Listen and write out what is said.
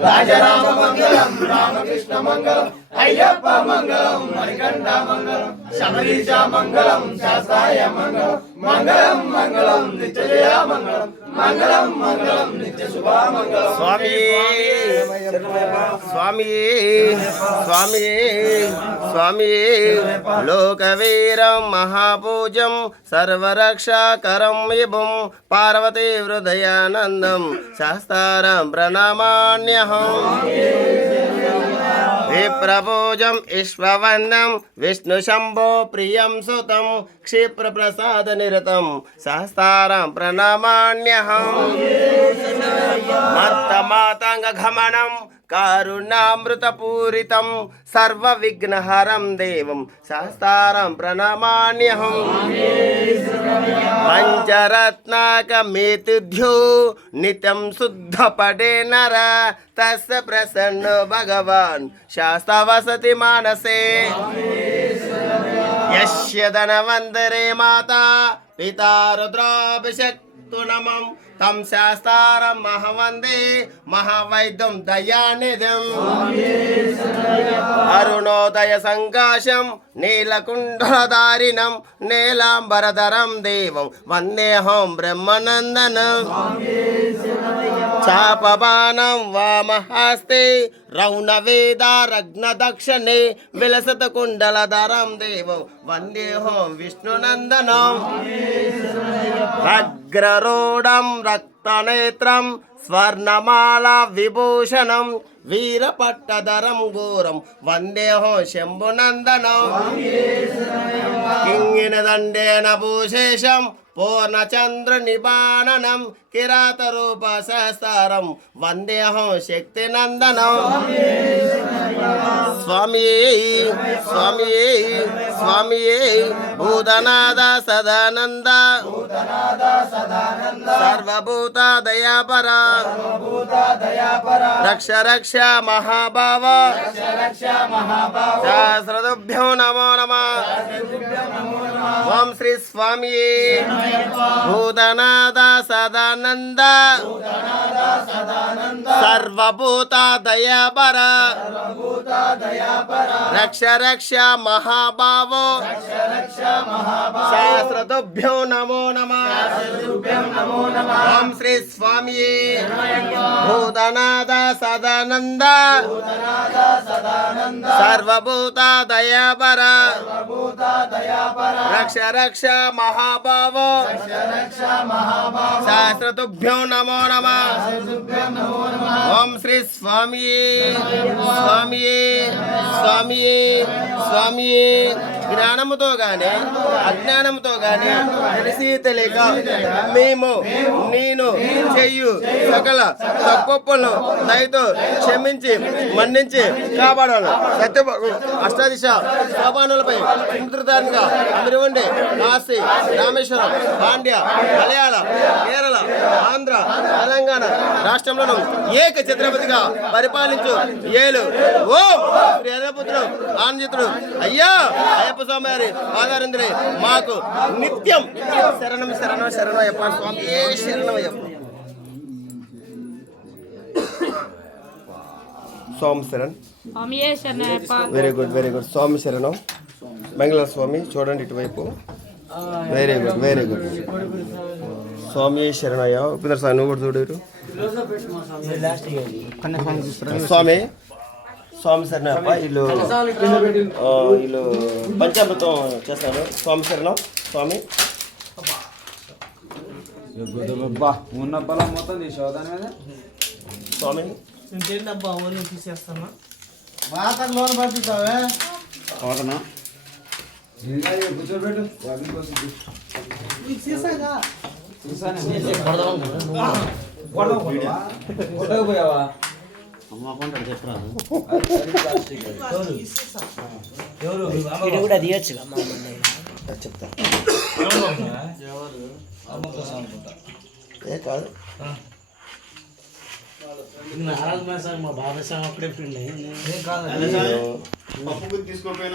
రాజరామ మంగళం రామకృష్ణ మంగళం అయ్యప్ప మంగళం మణికంఠ మంగళం శబరీశ మంగళం శాస్త్రాయ మంగళం మంగళం మంగళం నిత్యజయ మంగళం మంగళం మంగళం నిత్య శుభ మంగళం స్వామి స్వామి స్వామి స్వామి లోకవీరం మహాపూజం సర్వరక్షాకరం విభుం పార్వతీ హృదయానందం శాస్త్రారం ప్రణమామ్యహం విప్రభోజం విశ్వవందం విష్ణు శంభో ప్రియం సుతం క్షిప్ర ప్రసాద నిరతం శాస్త్రారం ప్రణమామ్యహం మత్తమాతంగ ఘమనం కారుణామృతపూరితం సర్వ విఘ్నహరం దేవం శాస్త్రారం ప్రణమామ్యహం పంచరత్నాకమేతుధ్యో నిత్యం శుద్ధ పడే నర తస్య ప్రసన్నో భగవాన్ శాస్త్ర వసతి మానసే యస్య ధనవంతరే మాతా పితా రుద్రాభిషక్తు నమం తం శాస్త్రారం మహవందే మహావైద్యం దయానిధిం అరుణోదయ సంకాశం నీలకుండలధారిణం నీలాంబరధరం దేవం వందేహం బ్రహ్మనందనం చాపబాణం వామహస్తే రౌణవేదారగ్నదక్షిణే విలసత కుండలధరం దేవం వందేహం విష్ణునందనం అగ్రరోఢం రక్తనేత్రం స్వర్ణమాల విభూషణం వీరపట్టధరం ఘోరం వందేహం శంభునందనం కింగిన దండేన భూషేషం పూర్ణచంద్ర నిబాణనం కిరాత రూప సహస్రం వందేహం శక్తినందనం స్వామి స్వామి స్వామి భూతనాథ సదానంద సర్వభూత దయాపర రక్ష రక్ష మహాభావ సహస్రతుభ్యో నమో నమః ఓం శ్రీ స్వామి భూతనాథ సదానంద సర్వభూత దయాపర రక్ష రక్ష మహాభావో సహస్రతుభ్యో నమో నమః ఓం శ్రీ స్వామి భూతనాథ సదానంద సర్వభూత దయాపర రక్ష రక్ష మహాభావో సహస్రతుభ్యో నమో నమః ఓం శ్రీ స్వామి స్వామి స్వామి స్వామి జ్ఞానముతో గాని అజ్ఞానముతో గాని తెలిసి తెలియక మేము నేను చెయ్యు సకల తప్పులను దయతో క్షమించి మన్నించి కాపాడాను సత్య అష్టాదిశ సోపానులపై సముద్రతారంగా అమిరివండి కాశీ రామేశ్వరం పాండ్య మలయాళ కేరళ ఆంధ్ర తెలంగాణ రాష్ట్రంలో ఏక ఛత్రపతిగా పరిపాలించు ఏలు ఓం శ్రీ హరిపుత్రుడు ఆనందితుడు అయ్యా అయ్యప్ప స్వామి వారి ఆధారంద్రే మాకు నిత్యం శరణం శరణం శరణం అయ్యప్ప స్వామి శరణం అయ్యప్ప స్వామి శరణ్ వెరీ గుడ్ వెరీ గుడ్ స్వామి శరణం మంగళ స్వామి చూడండి ఇటువైపు వెరీ గుడ్ వెరీ గుడ్ స్వామి శరణయ్య ఉపేంద్ర స్వామి నువ్వు కూడా చూడరు స్వామి స్వామి శరణప్ప వీళ్ళు వీళ్ళు పంచామృతం చేస్తారు స్వామి శరణం స్వామి ఉన్న పొలం మొత్తం తీసావు దాని మీద స్వామి ఇంకేంటబ్బా ఊరిని తీసేస్తామా లోన్ పంపిస్తావే కూర్చోబెట్టు కొట్టకపోయావా ఇది కూడా తీయచ్చు చెప్తా ఏ కాదు మా బాబాయ్ సాంగ్ అప్పుడే తీసుకోపోయినా